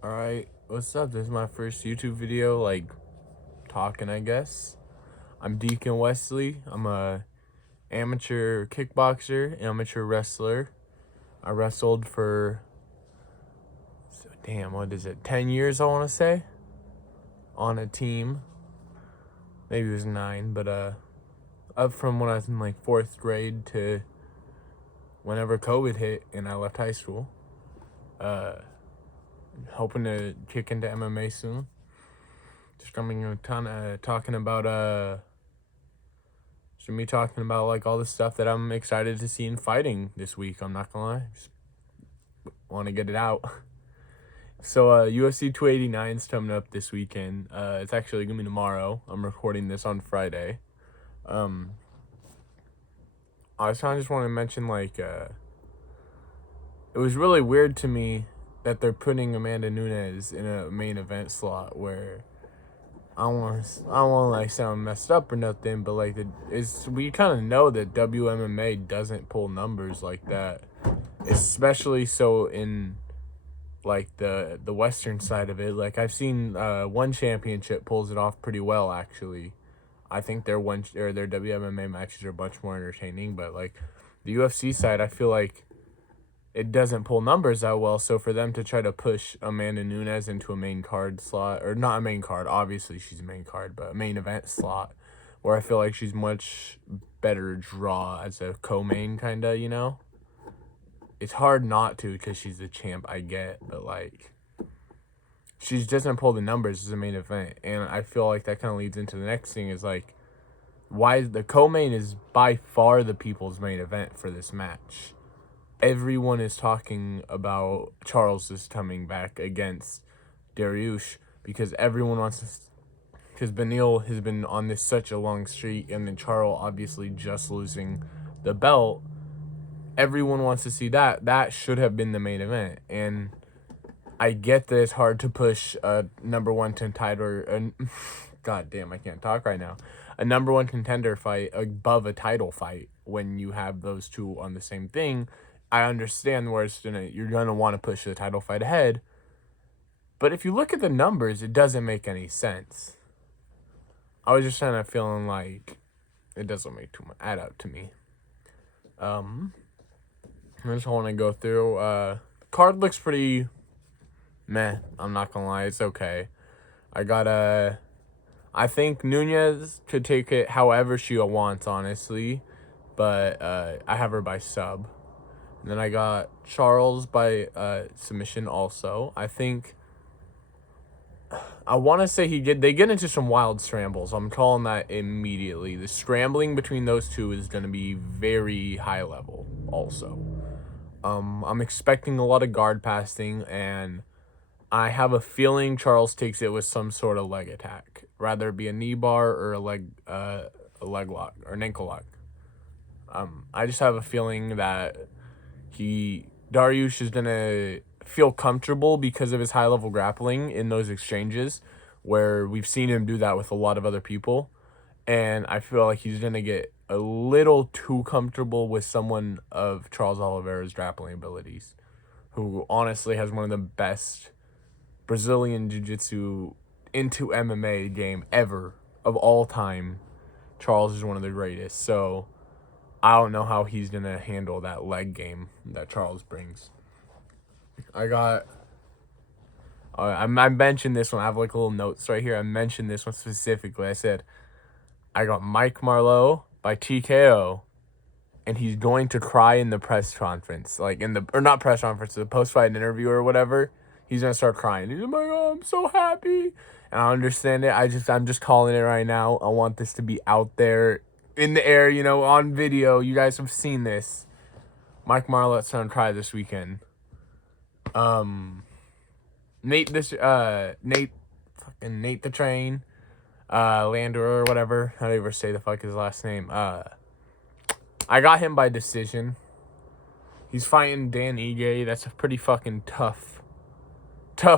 Alright, what's up? This is my first YouTube video, talking, I guess. I'm Deacon Wesley. I'm a amateur kickboxer, amateur wrestler. I wrestled for, what is it, 10 years, I want to say, on a team. Maybe it was 9, but up from when I was in, 4th grade to whenever COVID hit and I left high school. Hoping to kick into MMA soon. Just coming a ton of talking about me talking about all the stuff that I'm excited to see in fighting this week. I'm not gonna lie, just want to get it out. So UFC 289 is coming up this weekend. It's actually gonna be tomorrow. I'm recording this on Friday. I was kind of just want to mention it was really weird to me that they're putting Amanda Nunes in a main event slot where I don't want to sound messed up or nothing, but we kind of know that WMMA doesn't pull numbers like that, especially so in the Western side of it. I've seen one championship pulls it off pretty well actually. I think their WMMA matches are much more entertaining, but the UFC side, I feel like it doesn't pull numbers that well. So for them to try to push Amanda Nunes into a main card slot, or not a main card, obviously she's a main card, but a main event slot, where I feel like she's much better draw as a co-main kinda, It's hard not to because she's the champ, I get, but she doesn't pull the numbers as a main event. And I feel like that kind of leads into the next thing is why the co-main is by far the people's main event for this match. Everyone is talking about Charles is coming back against Dariush because everyone wants to. Because Beneil has been on this such a long streak, and then Charles obviously just losing the belt. Everyone wants to see that. That should have been the main event, and I get that it's hard to push a number one contender. God damn, I can't talk right now. A number one contender fight above a title fight when you have those two on the same thing. I understand where you're gonna want to push the title fight ahead, but if you look at the numbers, it doesn't make any sense. I was just kind of feeling like it doesn't make too much add up to me. I just want to go through. The card looks pretty meh. I'm not gonna lie, it's okay. I think Nunez could take it however she wants, honestly, but I have her by sub. And then I got Charles by submission also. I want to say they get into some wild scrambles. I'm calling that immediately. The scrambling between those two is going to be very high level also. I'm expecting a lot of guard passing, and I have a feeling Charles takes it with some sort of leg attack. Rather it be a knee bar or a leg lock or an ankle lock. I just have a feeling that Dariush is gonna feel comfortable because of his high level grappling in those exchanges, where we've seen him do that with a lot of other people, and I feel like he's gonna get a little too comfortable with someone of Charles Oliveira's grappling abilities, who honestly has one of the best Brazilian jiu-jitsu into MMA game ever of all time. Charles is one of the greatest, so I don't know how he's going to handle that leg game that Charles brings. I mentioned this one. I have little notes right here. I mentioned this one specifically. I said, I got Mike Marlowe by TKO, and he's going to cry in the press conference. Not press conference, the post-fight interview or whatever. He's going to start crying. He's like, oh, I'm so happy. And I understand it. I'm just calling it right now. I want this to be out there in the air, on video. You guys have seen this. Mike Marlette's gonna cry this weekend. Nate the Train, Lander or whatever. How do you ever say the fuck his last name? I got him by decision. He's fighting Dan Ige. That's a pretty fucking tough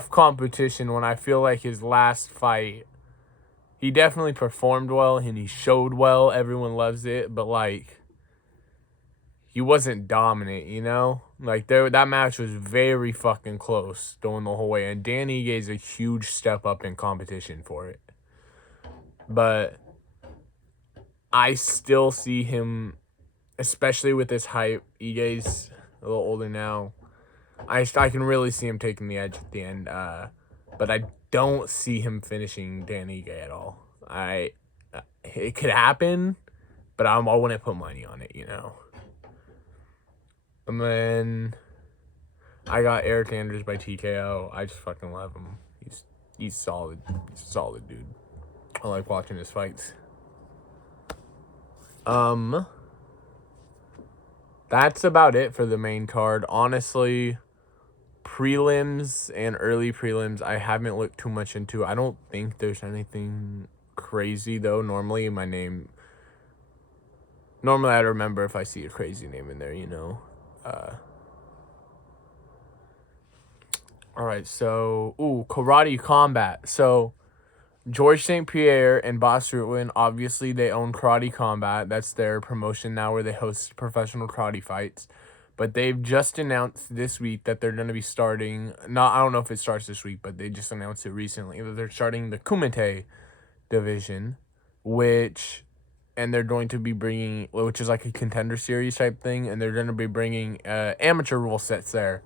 competition when I feel like his last fight, he definitely performed well and he showed well. Everyone loves it, but he wasn't dominant, you know? Like, that match was very fucking close going the whole way. And Dan Ige is a huge step up in competition for it. But I still see him, especially with this hype. Ige's a little older now. I can really see him taking the edge at the end. But I don't see him finishing Dan Ige at all. It could happen, but I wouldn't put money on it, you know? And then I got Eric Anders by TKO. I just fucking love him. He's solid. He's a solid dude. I like watching his fights. That's about it for the main card. Honestly, prelims and early prelims, I haven't looked too much into. I don't think there's anything crazy, though. Normally, I'd remember if I see a crazy name in there, you know. Alright, so... Karate Combat. So, George St. Pierre and Boss Ruin, obviously, they own Karate Combat. That's their promotion now where they host professional karate fights. But they've just announced this week that they're going to be starting... I don't know if it starts this week, but they just announced it recently. That they're starting the Kumite division, and they're going to be bringing... Which is like a contender series type thing. And they're going to be bringing amateur rule sets there.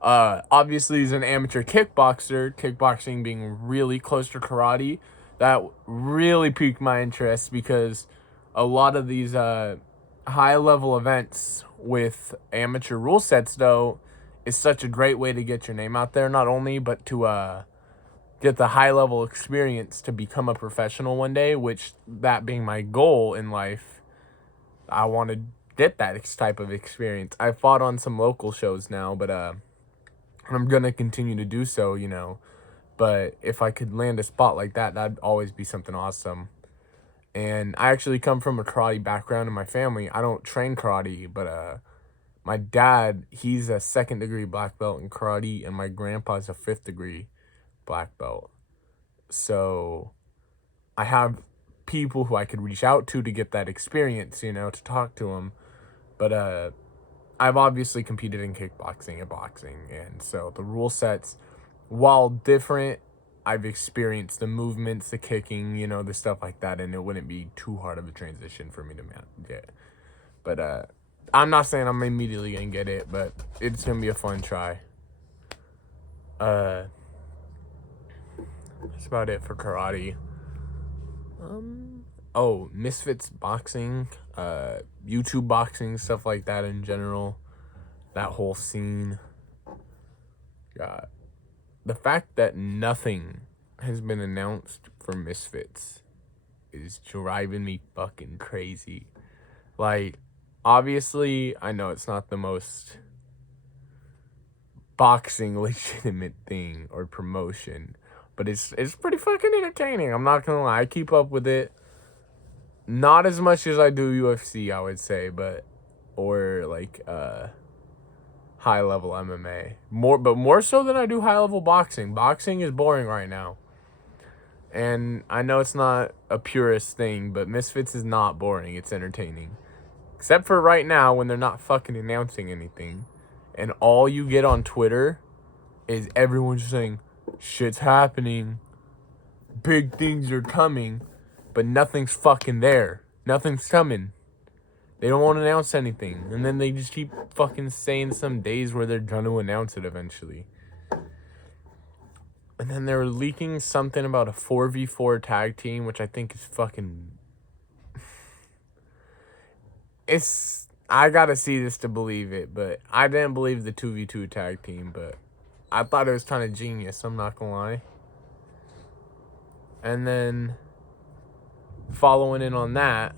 Obviously, he's an amateur kickboxer, kickboxing being really close to karate. That really piqued my interest because a lot of these high-level events with amateur rule sets, though, is such a great way to get your name out there, not only, but to get the high-level experience to become a professional one day, which, that being my goal in life, I want to get that type of experience. I fought on some local shows now, but I'm going to continue to do so, you know. But if I could land a spot like that, that'd always be something awesome. And I actually come from a karate background in my family. I don't train karate, but my dad, he's a 2nd degree black belt in karate, and my grandpa's a 5th degree black belt. So I have people who I could reach out to get that experience, you know, to talk to them. But I've obviously competed in kickboxing and boxing, and so the rule sets, while different, I've experienced the movements, the kicking, you know, the stuff like that, and it wouldn't be too hard of a transition for me to get. But I'm not saying I'm immediately going to get it, but it's going to be a fun try. That's about it for karate. Misfits boxing, YouTube boxing, stuff like that in general. That whole scene. God. The fact that nothing has been announced for Misfits is driving me fucking crazy. Like, obviously, I know it's not the most boxing legitimate thing or promotion, but it's pretty fucking entertaining. I'm not gonna lie. I keep up with it. Not as much as I do UFC, I would say, or like high level MMA. More so than I do high level boxing. Boxing is boring right now. And I know it's not a purist thing, but Misfits is not boring. It's entertaining. Except for right now when they're not fucking announcing anything. And all you get on Twitter is everyone just saying, shit's happening. Big things are coming. But nothing's fucking there. Nothing's coming. They don't want to announce anything. And then they just keep fucking saying some days where they're going to announce it eventually. And then they're leaking something about a 4v4 tag team, which I think is fucking... I gotta see this to believe it, but I didn't believe the 2v2 tag team, but I thought it was kind of genius, I'm not gonna lie. And then, following in on that,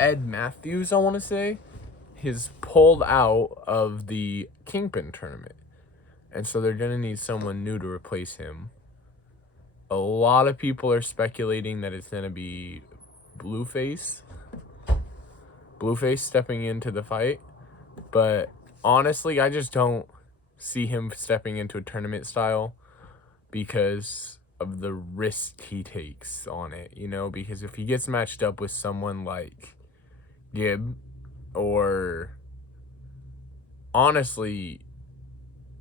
Ed Matthews, I want to say, has pulled out of the Kyngpyn tournament. And so they're going to need someone new to replace him. A lot of people are speculating that it's going to be Blueface stepping into the fight. But honestly, I just don't see him stepping into a tournament style because of the risk he takes on it, you know, because if he gets matched up with someone like Gibb, or honestly,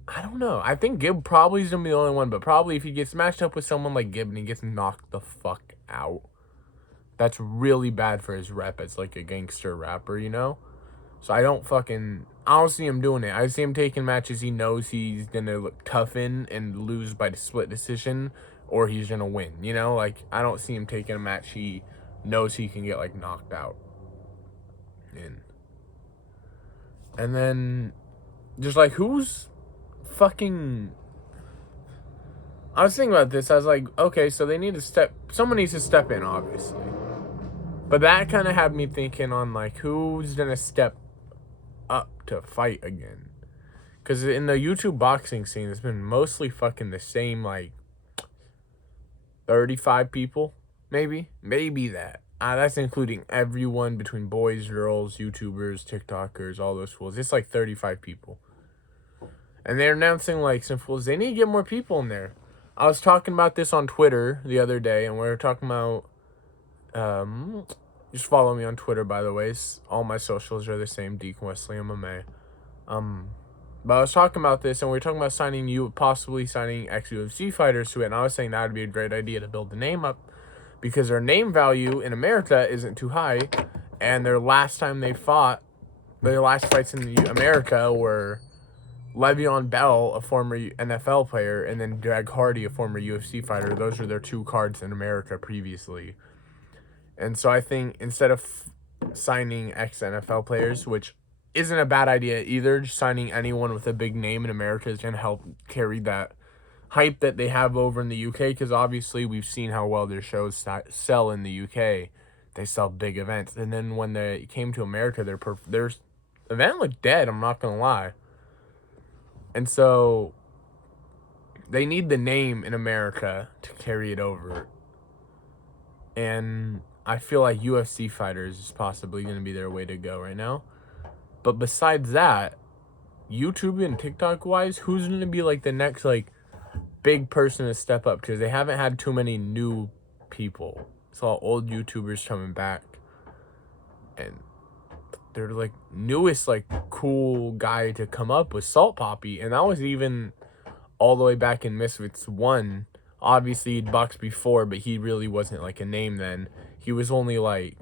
I don't know. I think Gib probably is gonna be the only one, but probably if he gets matched up with someone like Gib and he gets knocked the fuck out, that's really bad for his rep as like a gangster rapper, you know? So I don't see him doing it. I see him taking matches he knows he's gonna look tough in and lose by the split decision, or he's gonna win, you know? Like, I don't see him taking a match he knows he can get like knocked out in. And then just like, who's fucking... I was thinking about this. I was like, okay, so someone needs to step in, obviously. But that kind of had me thinking on like, who's gonna step up to fight again? Because in the YouTube boxing scene, it's been mostly fucking the same, like 35 people, maybe that. That's including everyone between boys, girls, YouTubers, TikTokers, all those fools. It's like 35 people. And they're announcing like some fools. They need to get more people in there. I was talking about this on Twitter the other day, and we were talking about, just follow me on Twitter, by the way. All my socials are the same, Deacon Wesley MMA. But I was talking about this, and we were talking about possibly signing ex-UFC fighters to it, and I was saying that would be a great idea to build the name up, because their name value in America isn't too high, and their last fights in America were Le'Veon Bell, a former NFL player, and then Greg Hardy, a former UFC fighter. Those are their two cards in America previously. And so I think instead of signing ex-NFL players, which isn't a bad idea either, just signing anyone with a big name in America is going to help carry that hype that they have over in the UK, because obviously we've seen how well their shows sell in the UK. They sell big events. And then when they came to America, their event looked dead, I'm not going to lie. And so they need the name in America to carry it over. And I feel like UFC fighters is possibly going to be their way to go right now. But besides that, YouTube and TikTok wise, who's going to be like the next like big person to step up? Because they haven't had too many new people. It's all old YouTubers coming back. And they're like newest like cool guy to come up with Salt Poppy, and that was even all the way back in Misfits 1. Obviously he'd boxed before, but he really wasn't like a name then. He was only like,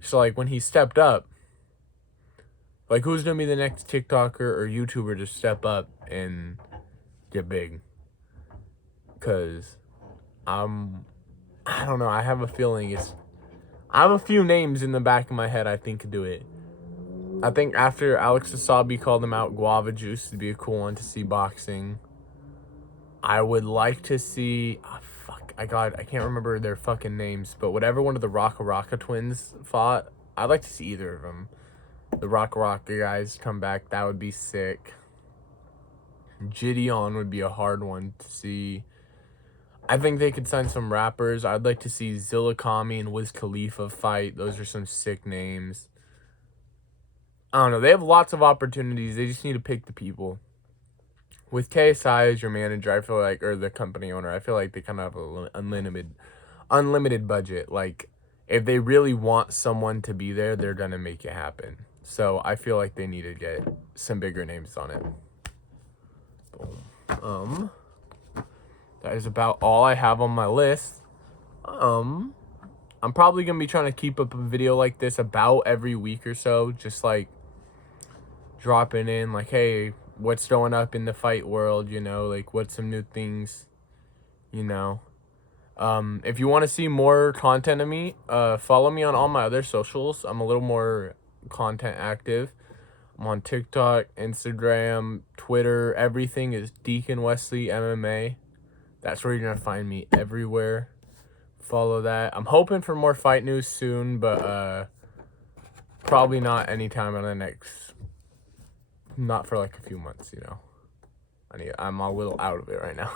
so like when he stepped up, like who's gonna be the next TikToker or YouTuber to step up and get big? Because I don't know, I have a feeling I have a few names in the back of my head I think could do it. I think after Alex Wasabi called him out, Guava Juice would be a cool one to see boxing. I would like to see... I can't remember their fucking names, but whatever one of the Raka twins fought, I'd like to see either of them. The Raka guys come back, that would be sick. Gideon would be a hard one to see. I think they could sign some rappers. I'd like to see Zilla Kami and Wiz Khalifa fight. Those are some sick names. I don't know. They have lots of opportunities. They just need to pick the people. With KSI as your manager, I feel like, or the company owner, I feel like they kind of have an unlimited budget. Like, if they really want someone to be there, they're going to make it happen. So I feel like they need to get some bigger names on it. Boom. That is about all I have on my list. I'm probably going to be trying to keep up a video like this about every week or so. Just like dropping in like, hey, what's going up in the fight world, you know, like what's some new things, you know. If you want to see more content of me, follow me on all my other socials. I'm a little more content active. I'm on TikTok, Instagram, Twitter. Everything is Deacon Wesley MMA. That's where you're going to find me everywhere. Follow that. I'm hoping for more fight news soon, but probably not anytime in the next... Not for like a few months, you know. I'm a little out of it right now.